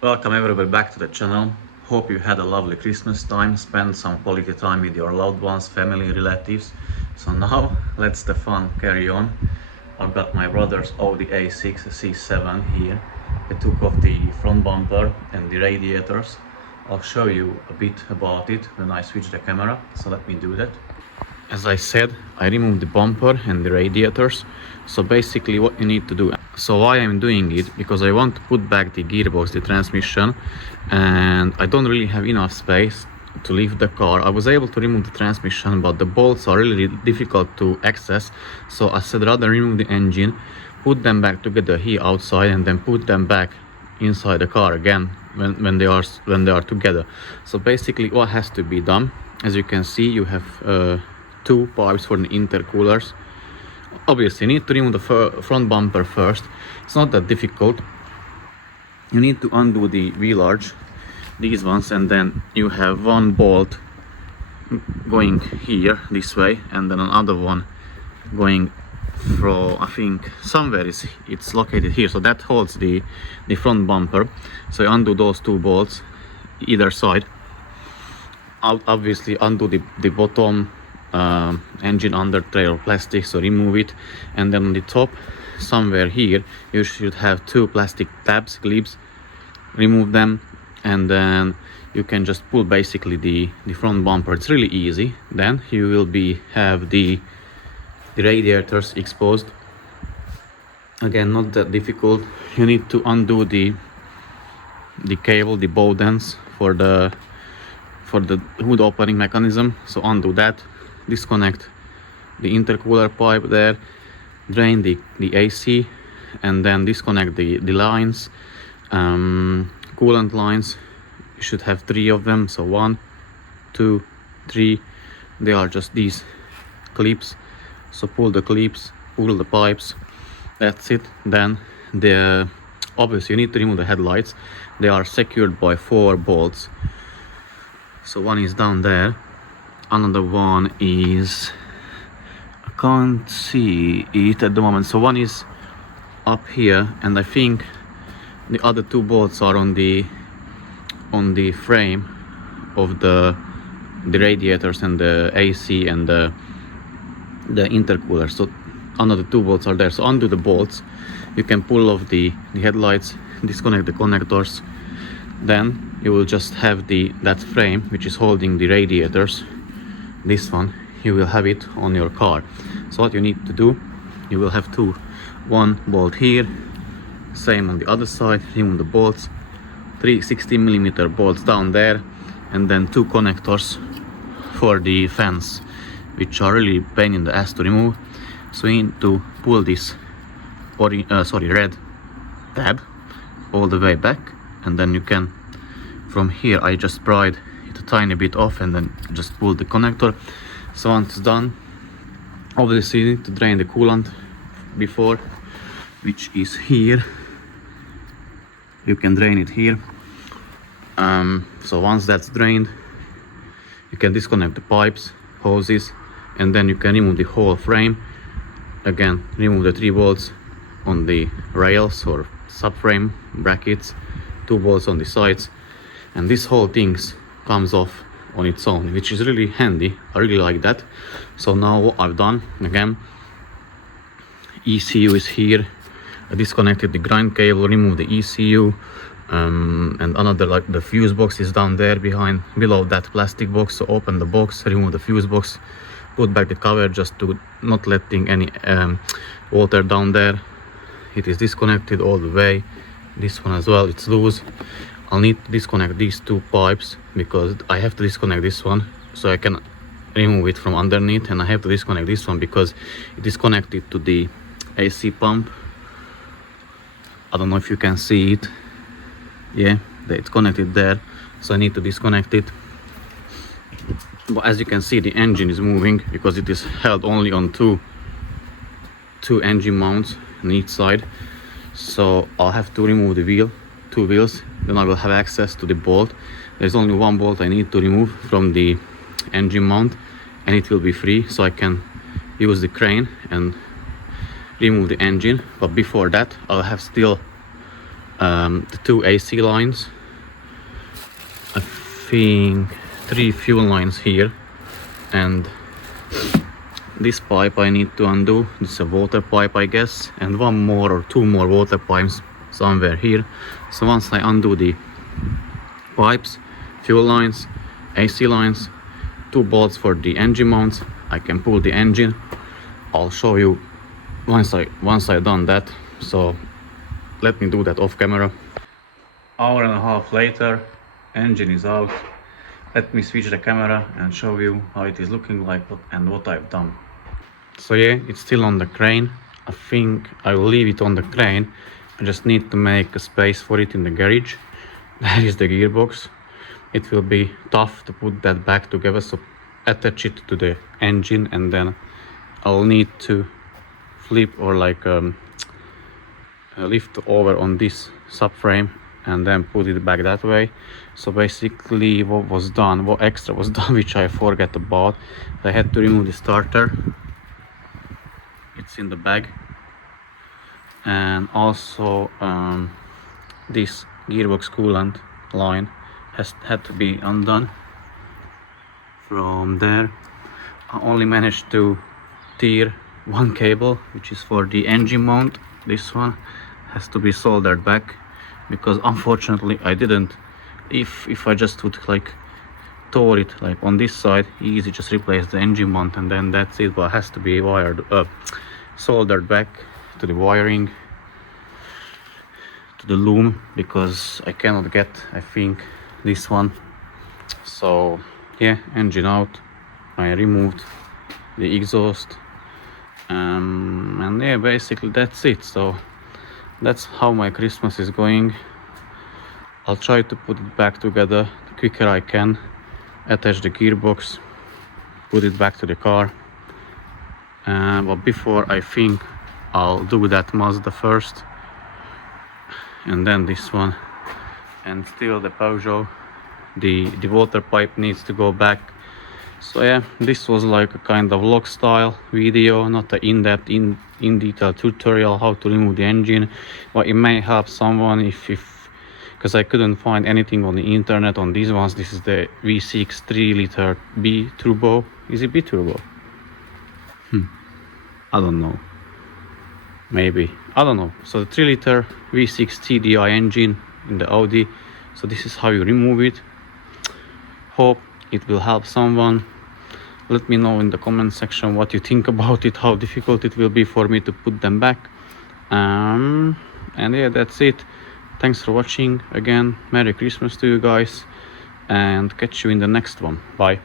Welcome everybody back to the channel. Hope you had a lovely Christmas time, spent some quality time with your loved ones, family, relatives. So now let's the fun carry on. I've got my brother's Audi A6 C7 here. I took off the front bumper and the radiators. I'll show you a bit about it when I switch the camera, so let me do that. As I said, I removed the bumper and the radiators. So basically what you need to do. So why I'm doing it? Because I want to put back the gearbox, the transmission, and I don't really have enough space to leave the car. I was able to remove the transmission, but the bolts are really difficult to access. So I said rather remove the engine, put them back together here outside, and then put them back inside the car again when they are together. So basically what has to be done, as you can see, you have two pipes for the intercoolers. Obviously you need to remove the front bumper first. It's not that difficult. You need to undo the wheel arch, these ones, and then you have one bolt going here this way and then another one going from, I think somewhere it's located here, so that holds the front bumper. So you undo those two bolts either side. Obviously undo the bottom engine under tray or plastic, so remove it, and then on the top somewhere here you should have two plastic tabs, clips. Remove them, and then you can just pull basically the front bumper. It's really easy. Then you will have the radiators exposed. Again, not that difficult. You need to undo the cable, the bolt ends for the hood opening mechanism. So undo that, disconnect the intercooler pipe there, drain the AC, and then disconnect the lines, coolant lines. You should have 3 of them, so 1, 2, 3. They are just these clips. So pull the clips, pull the pipes, that's it. Then obviously you need to remove the headlights. They are secured by 4 bolts. So one is down there, another one is, I can't see it at the moment, so one is up here, and I think the other 2 bolts are on the frame of the radiators and the AC and the intercooler. So another 2 bolts are there. So undo the bolts, you can pull off the headlights, disconnect the connectors. Then you will just have that frame which is holding the radiators, this one, you will have it on your car. So what you need to do, you will have one bolt here, same on the other side. Remove the bolts, 3 16mm bolts down there, and then 2 connectors for the fans, which are really pain in the ass to remove. So you need to pull this red tab all the way back, and then you can, from here I just pried it a tiny bit off and then just pull the connector. So once it's done, obviously you need to drain the coolant before, which is here. You can drain it here. So once that's drained, you can disconnect the pipes, hoses, and then you can remove the whole frame. Again, remove the 3 bolts on the rails or subframe brackets, 2 bolts on the sides, and this whole thing comes off on its own, which is really handy. I really like that. So now what I've done, again, ECU is here. I disconnected the grind cable, removed the ECU, and another, like the fuse box is down there below that plastic box. So open the box, remove the fuse box, put back the cover just to not letting any water down there. It is disconnected all the way. This one as well, it's loose. I'll need to disconnect these 2 pipes because I have to disconnect this one so I can remove it from underneath, and I have to disconnect this one because it is connected to the AC pump. I don't know if you can see it. Yeah, it's connected there, so I need to disconnect it. But as you can see, the engine is moving because it is held only on two engine mounts on each side. So I'll have to remove the 2 wheels, then I will have access to the bolt. There's only 1 bolt I need to remove from the engine mount, and it will be free, so I can use the crane and remove the engine. But before that, I'll have still the two AC lines, I think 3 fuel lines here, and this pipe I need to undo. This is a water pipe, I guess, and one more or two more water pipes somewhere here. So once I undo the pipes, fuel lines, AC lines, 2 bolts for the engine mounts, I can pull the engine. I'll show you once I done that. So let me do that off camera. Hour and a half later, engine is out. Let me switch the camera and show you how it is looking like and what I've done. So yeah, it's still on the crane. I think I will leave it on the crane. I just need to make a space for it in the garage. There is the gearbox. It will be tough to put that back together, so attach it to the engine, and then I'll need to flip or like lift over on this subframe and then put it back that way. So basically what extra was done, which I forgot about, I had to remove the starter. It's in the bag, and also this gearbox coolant line had to be undone from there. I only managed to tear one cable, which is for the engine mount. This one has to be soldered back, because unfortunately I didn't. If I just would like tore it like on this side, easy, just replace the engine mount and then that's it. But it has to be soldered back to the wiring, to the loom, because I cannot get, I think, this one. So yeah, engine out. I removed the exhaust, and yeah, basically that's it. So that's how my Christmas is going. I'll try to put it back together the quicker I can, attach the gearbox, put it back to the car. But before, I think I'll do that Mazda first, and then this one, and still the Peugeot. The water pipe needs to go back. So yeah, this was like a kind of log style video, not an in-depth, in-detail tutorial how to remove the engine, but it may help someone if because I couldn't find anything on the internet on these ones. This is the V6 3-liter B turbo. Is it B turbo? I don't know. Maybe. I don't know. So the 3-liter V6 TDI engine in the Audi. So this is how you remove it. Hope it will help someone. Let me know in the comment section what you think about it, how difficult it will be for me to put them back. And yeah, that's it. Thanks for watching. Again, Merry Christmas to you guys, and catch you in the next one. Bye.